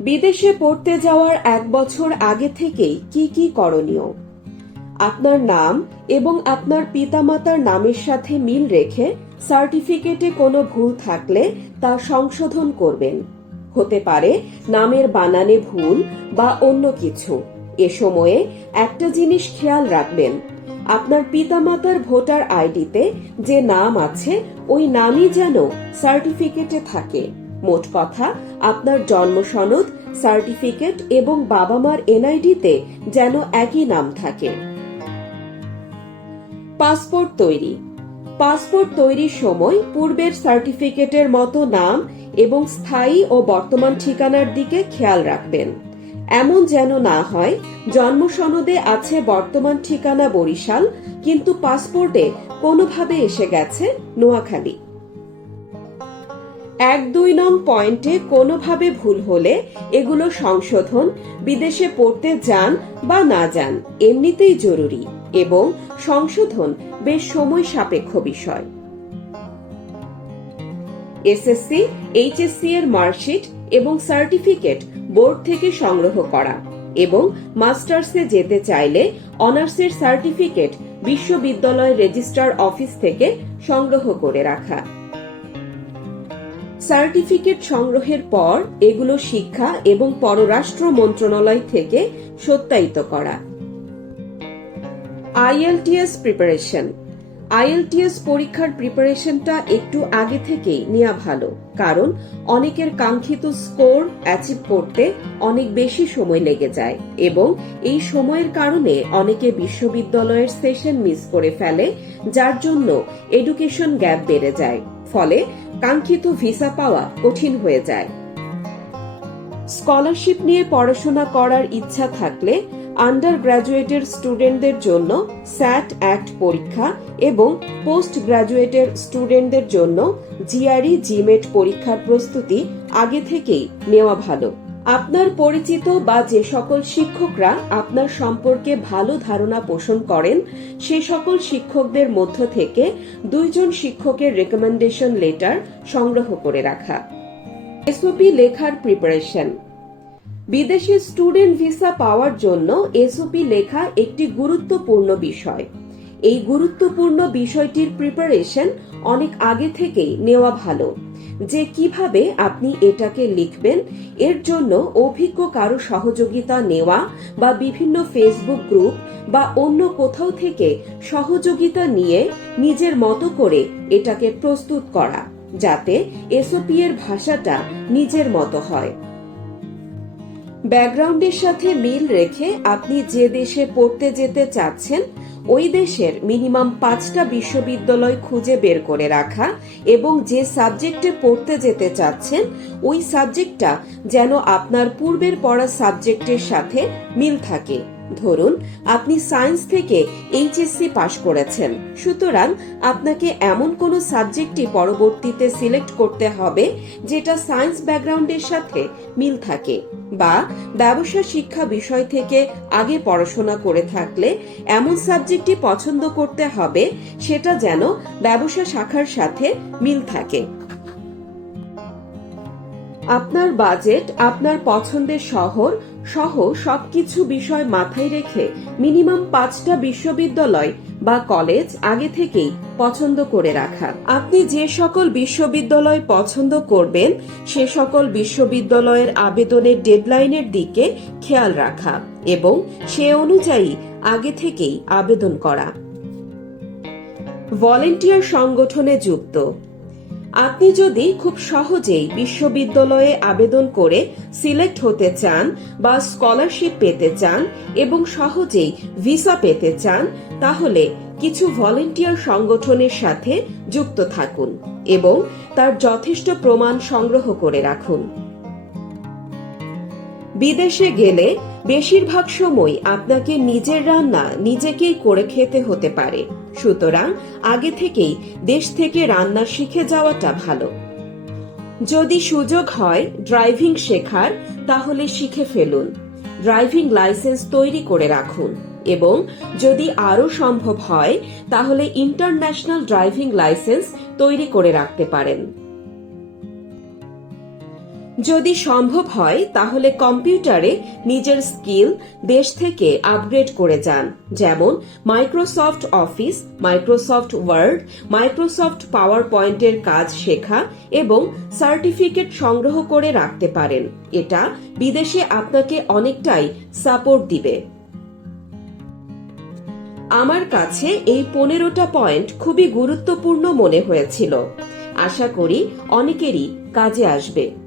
বিদেশে পড়তে যাওয়ার এক বছর আগে থেকেই কি কি করণীয়? আপনার নাম এবং আপনার পিতামাতার নামের সাথে মিল রেখে সার্টিফিকেটে কোনো ভুল থাকলে তা সংশোধন করবেন। হতে পারে নামের বানানে ভুল বা অন্য কিছু। এ সময়ে একটা জিনিস খেয়াল রাখবেন। আপনার পিতামাতার ভোটার আইডিতে যে নাম আছে, ওই নামই যেন সার্টিফিকেটে থাকে। মোট কথা, আপনার জন্ম সনদ সার্টিফিকেট এবং বাবা মার এনআইডিতে যেন একই নাম থাকে। পাসপোর্ট তৈরি। পাসপোর্ট তৈরির সময় পূর্বের সার্টিফিকেটের মতো নাম এবং স্থায়ী ও বর্তমান ঠিকানার দিকে খেয়াল রাখবেন। এমন যেন না হয় জন্ম সনদে আছে বর্তমান ঠিকানা বরিশাল, কিন্তু পাসপোর্টে কোনোভাবে এসে গেছে নোয়াখালী। এক দুই নং পয়েন্টে কোনোভাবে ভুল হলে এগুলো সংশোধন, বিদেশে পড়তে যান বা না যান, এমনিতেই জরুরি এবং সংশোধন বেশ সময় সাপেক্ষ বিষয়। এসএসসি, এইচএসসি এর মার্কশিট এবং সার্টিফিকেট বোর্ড থেকে সংগ্রহ করা এবং মাস্টার্সে যেতে চাইলে অনার্সের সার্টিফিকেট বিশ্ববিদ্যালয় রেজিস্ট্রার অফিস থেকে সংগ্রহ করে রাখা। সার্টিফিকেট সংগ্রহের পর এগুলো শিক্ষা এবং পররাষ্ট্র মন্ত্রণালয় থেকে সত্যায়িত করা। IELTS preparation. আইএলটিএস পরীক্ষার প্রিপারেশনটা একটু আগে থেকেই নেওয়া ভালো, কারণ অনেকের কাঙ্ক্ষিত স্কোর অ্যাচিভ করতে অনেক বেশি সময় লেগে যায় এবং এই সময়ের কারণে অনেকে বিশ্ববিদ্যালয়ের সেশন মিস করে ফেলে, যার জন্য এডুকেশন গ্যাপ বেড়ে যায়। ফলে কাঙ্ক্ষিত ভিসা পাওয়া কঠিন হয়ে যায়। স্কলারশিপ নিয়ে পড়াশোনা করার ইচ্ছা থাকলে আন্ডার গ্রাজুয়েটের স্টুডেন্টদের জন্য স্যাট অ্যাক্ট পরীক্ষা এবং পোস্ট গ্রাজুয়েটের স্টুডেন্টদের জন্য জিআরই জিমেট পরীক্ষার প্রস্তুতি আগে থেকেই নেওয়া ভালো। আপনার পরিচিত বা যে সকল শিক্ষকরা আপনার সম্পর্কে ভালো ধারণা পোষণ করেন সে সকল শিক্ষকদের মধ্য থেকে দুইজন শিক্ষকের রেকমেন্ডেশন লেটার সংগ্রহ করে রাখা। এসওপি লেখার প্রিপারেশন বিদেশে স্টুডেন্ট ভিসা পাওয়ার জন্য এসওপি লেখা একটি গুরুত্বপূর্ণ বিষয়। এই গুরুত্বপূর্ণ বিষয়টির প্রিপারেশন অনেক আগে থেকেই নেওয়া ভালো। যে কীভাবে আপনি এটাকে লিখবেন, এর জন্য অভিজ্ঞ কারও সহযোগিতা নেওয়া বা বিভিন্ন ফেসবুক গ্রুপ বা অন্য কোথাও থেকে সহযোগিতা নিয়ে নিজের মতো করে এটাকে প্রস্তুত করা, যাতে এসওপি এর ভাষাটা নিজের মতো হয়। ব্যাকগ্রাউন্ডের সাথে মিল রেখে আপনি যে দেশে পড়তে যেতে চাচ্ছেন, ওই দেশের মিনিমাম পাঁচটা বিশ্ববিদ্যালয় খুঁজে বের করে রাখা এবং যে সাবজেক্টে পড়তে যেতে চাচ্ছেন, ওই সাবজেক্টটা যেন আপনার পূর্বের পড়া সাবজেক্টের সাথে মিল থাকে। ধরুন, আপনি সায়েন্স থেকে এইচএসসি পাশ করেছেন। সুতরাং আপনাকে এমন কোনো সাবজেক্টই পরবর্তীতে সিলেক্ট করতে হবে যেটা সায়েন্স ব্যাকগ্রাউন্ডের সাথে মিল থাকে বা ব্যবসা শিক্ষা বিষয় থেকে আগে পড়াশোনা করে থাকলে এমন সাবজেক্টই পছন্দ করতে হবে সেটা যেন ব্যবসা শাখার সাথে মিল থাকে। আপনার বাজেট, আপনার পছন্দের শহর সহ সবকিছু বিষয় মাথায় রেখে মিনিমাম পাঁচটা বিশ্ববিদ্যালয় বা কলেজ আগে থেকেই পছন্দ করে রাখা। আপনি যে সকল বিশ্ববিদ্যালয় পছন্দ করবেন, সে সকল বিশ্ববিদ্যালয়ের আবেদনের ডেডলাইনের দিকে খেয়াল রাখা এবং সে অনুযায়ী আগে থেকেই আবেদন করা। ভলেন্টিয়ার সংগঠনে যুক্ত। আপনি যদি খুব সহজেই বিশ্ববিদ্যালয়ে আবেদন করে সিলেক্ট হতে চান বা স্কলারশিপ পেতে চান এবং সহজেই ভিসা পেতে চান, তাহলে কিছু ভলেন্টিয়ার সংগঠনের সাথে যুক্ত থাকুন এবং তার যথেষ্ট প্রমাণ সংগ্রহ করে রাখুন। বিদেশে গেলে বেশিরভাগ সময় আপনাকে নিজের রান্না নিজেকেই করে খেতে হতে পারে। সুতরাং আগে থেকেই দেশ থেকে রান্না শিখে যাওয়াটা ভালো। যদি সুযোগ হয় ড্রাইভিং শেখার, তাহলে শিখে ফেলুন। ড্রাইভিং লাইসেন্স তৈরি করে রাখুন এবং যদি আরও সম্ভব হয়, তাহলে ইন্টারন্যাশনাল ড্রাইভিং লাইসেন্স তৈরি করে রাখতে পারেন। যদি সম্ভব হয়, তাহলে কম্পিউটারে নিজের স্কিল দেশ থেকে আপগ্রেড করে যান। যেমন, Microsoft Office, Microsoft Word, Microsoft power পয়েন্টের কাজ শেখা এবং সার্টিফিকেট সংগ্রহ করে রাখতে পারেন। এটা বিদেশে আপনাকে অনেকটাই সাপোর্ট দিবে। আমার কাছে এই পনেরোটা পয়েন্ট খুবই গুরুত্বপূর্ণ মনে হয়েছিল। আশা করি অনেকেরই কাজে আসবে।